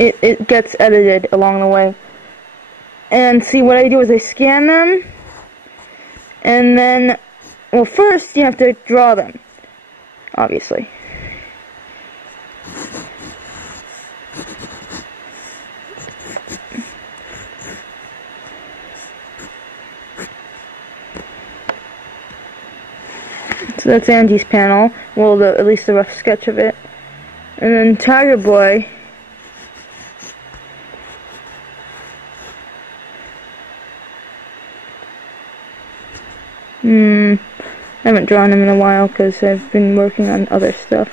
it gets edited along the way. And see, what I do is I scan them, and then, well, first you have to draw them, obviously. So that's Angie's panel, well, at least the rough sketch of it. And then Tiger Boy, I haven't drawn him in a while because I've been working on other stuff.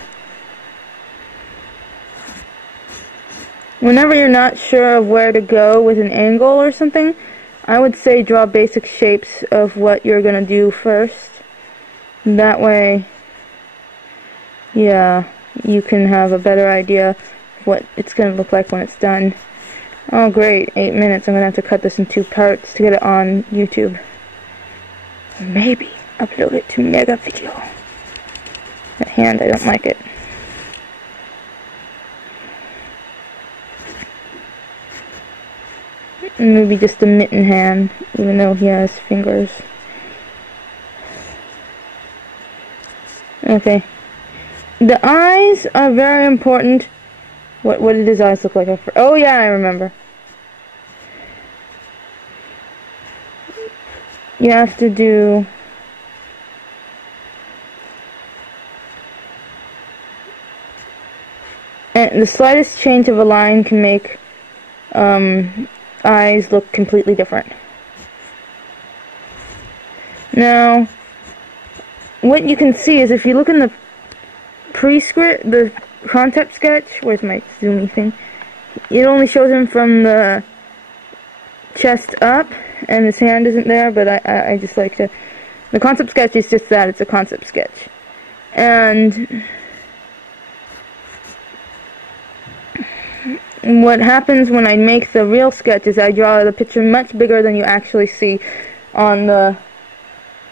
Whenever you're not sure of where to go with an angle or something, I would say draw basic shapes of what you're going to do first. That way, yeah, you can have a better idea of what it's going to look like when it's done. Oh great, 8 minutes. I'm going to have to cut this in 2 parts to get it on YouTube. Maybe upload it to Mega Video. That hand, I don't like it. Maybe just a mitten hand, even though he has fingers. Okay. The eyes are very important. What did his eyes look like? Oh yeah, I remember. You have to do and the slightest change of a line can make eyes look completely different. Now, what you can see is if you look in the pre-script, the concept sketch, where's my zoomy thing? It only shows him from the chest up, and his hand isn't there, but I just like to... The concept sketch is just that, it's a concept sketch. And what happens when I make the real sketch is I draw the picture much bigger than you actually see on the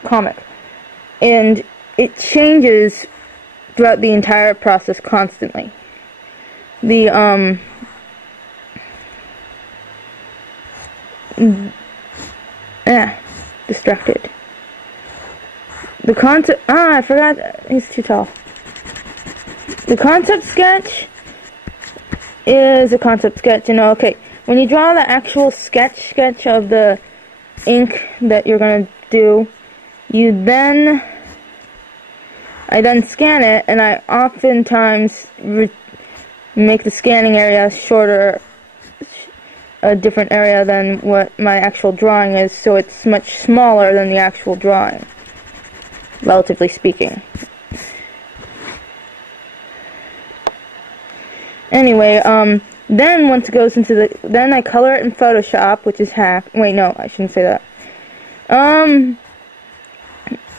comic. And it changes throughout the entire process constantly. The, distracted. The concept, I forgot, he's too tall. The concept sketch is a concept sketch, okay, when you draw the actual sketch of the ink that you're gonna do, I then scan it, and I oftentimes make the scanning area shorter, a different area than what my actual drawing is, so it's much smaller than the actual drawing, relatively speaking. Anyway, then once it goes into then I color it in Photoshop, which is hack. Wait, no, I shouldn't say that.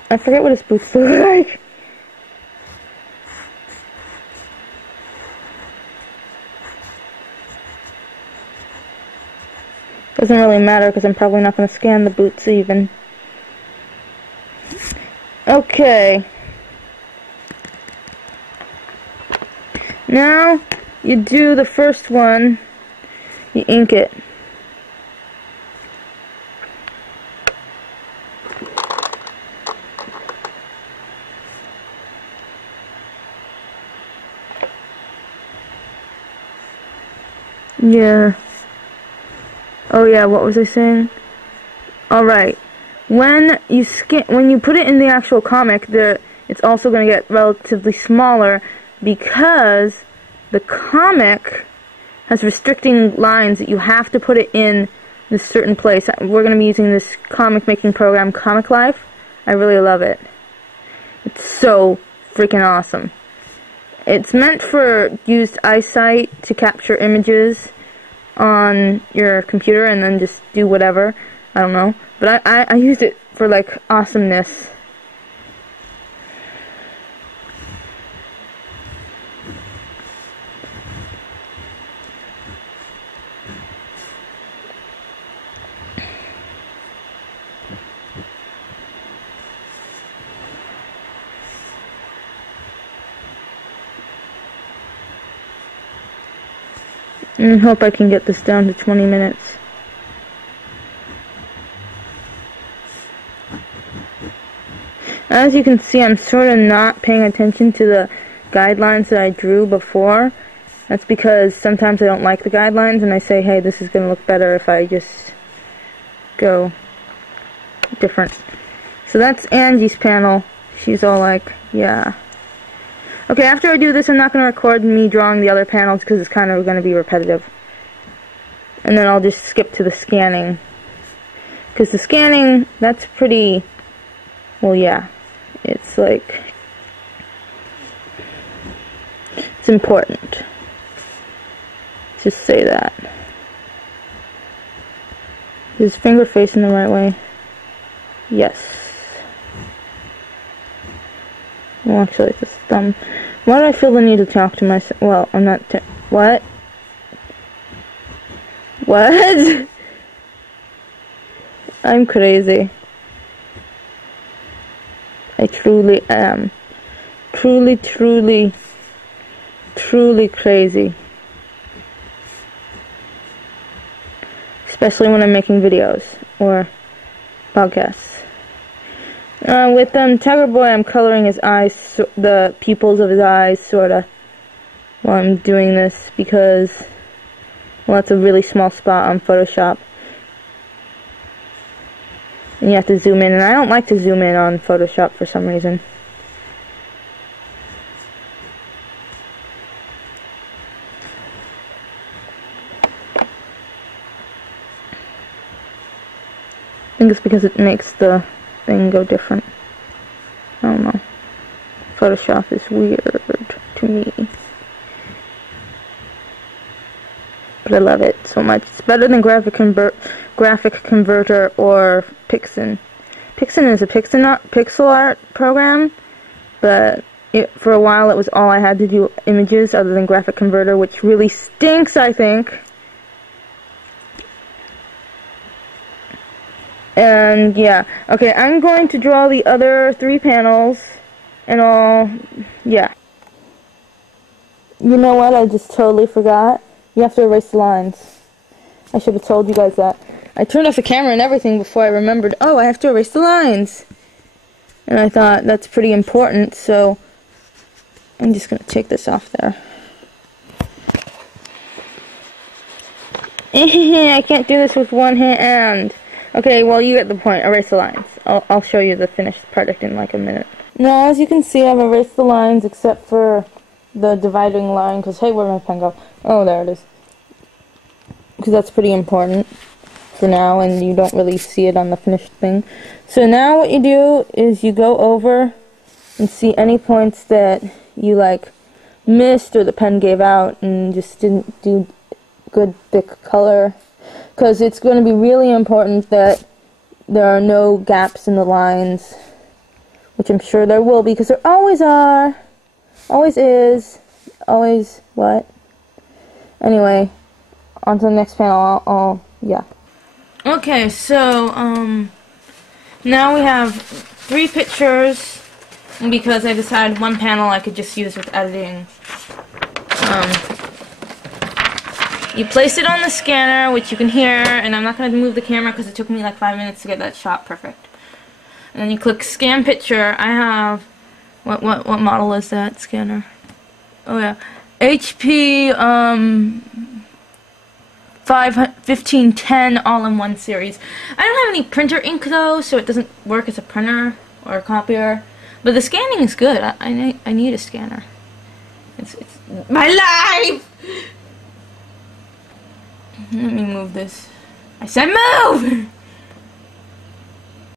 I forget what his boots look like. Doesn't really matter because I'm probably not going to scan the boots even. Okay. Now, you do the first one, you ink it. Yeah. Oh yeah, what was I saying? Alright. When you put it in the actual comic, it's also going to get relatively smaller because the comic has restricting lines that you have to put it in this certain place. We're going to be using this comic making program, Comic Life. I really love it. It's so freaking awesome. It's meant for used eyesight to capture images on your computer and then just do whatever. I don't know. But I used it for, like, awesomeness. I hope I can get this down to 20 minutes. As you can see, I'm sort of not paying attention to the guidelines that I drew before. That's because sometimes I don't like the guidelines and I say, hey, this is going to look better if I just go different. So that's Angie's panel. She's all like, yeah. Okay, after I do this, I'm not going to record me drawing the other panels because it's kind of going to be repetitive. And then I'll just skip to the scanning. Because the scanning, that's pretty, well, yeah. It's like, it's important. Just say that. Is his finger facing the right way? Yes. Well, actually, it's his thumb. Why do I feel the need to talk to myself? Well, I'm not. What? What? I'm crazy. I truly am. Truly, truly, truly crazy. Especially when I'm making videos or podcasts. With Tiger Boy, I'm coloring his eyes, the pupils of his eyes, sorta, while I'm doing this because, well, that's a really small spot on Photoshop. And you have to zoom in, and I don't like to zoom in on Photoshop for some reason. I think it's because it makes the thing go different. I don't know. Photoshop is weird to me. But I love it so much. It's better than Graphic Converter or Pixin. Pixin is a pixel art program, but for a while it was all I had to do images other than Graphic Converter, which really stinks, I think. And yeah, okay, I'm going to draw the other 3 panels, and yeah. You know what, I just totally forgot. You have to erase the lines. I should have told you guys that. I turned off the camera and everything before I remembered, oh, I have to erase the lines. And I thought that's pretty important, so I'm just going to take this off there. I can't do this with one hand. Okay, well, you get the point. Erase the lines. I'll show you the finished product in like a minute. Now, as you can see, I've erased the lines except for the dividing line, because, hey, where'd my pen go? Oh, there it is. Because that's pretty important for now, and you don't really see it on the finished thing. So now what you do is you go over and see any points that you, like, missed or the pen gave out and just didn't do good thick color. Because it's going to be really important that there are no gaps in the lines, which I'm sure there will be, because there always are, always is, always what? Anyway, on to the next panel, yeah. Okay, so, now we have 3 pictures, and because I decided one panel I could just use with editing. You place it on the scanner, which you can hear, and I'm not going to move the camera because it took me like 5 minutes to get that shot perfect. And then you click Scan Picture. I have, what model is that scanner? Oh yeah, HP 1510 all-in-one series. I don't have any printer ink though, so it doesn't work as a printer or a copier. But the scanning is good. I need a scanner. It's my life! Let me move this. I said move!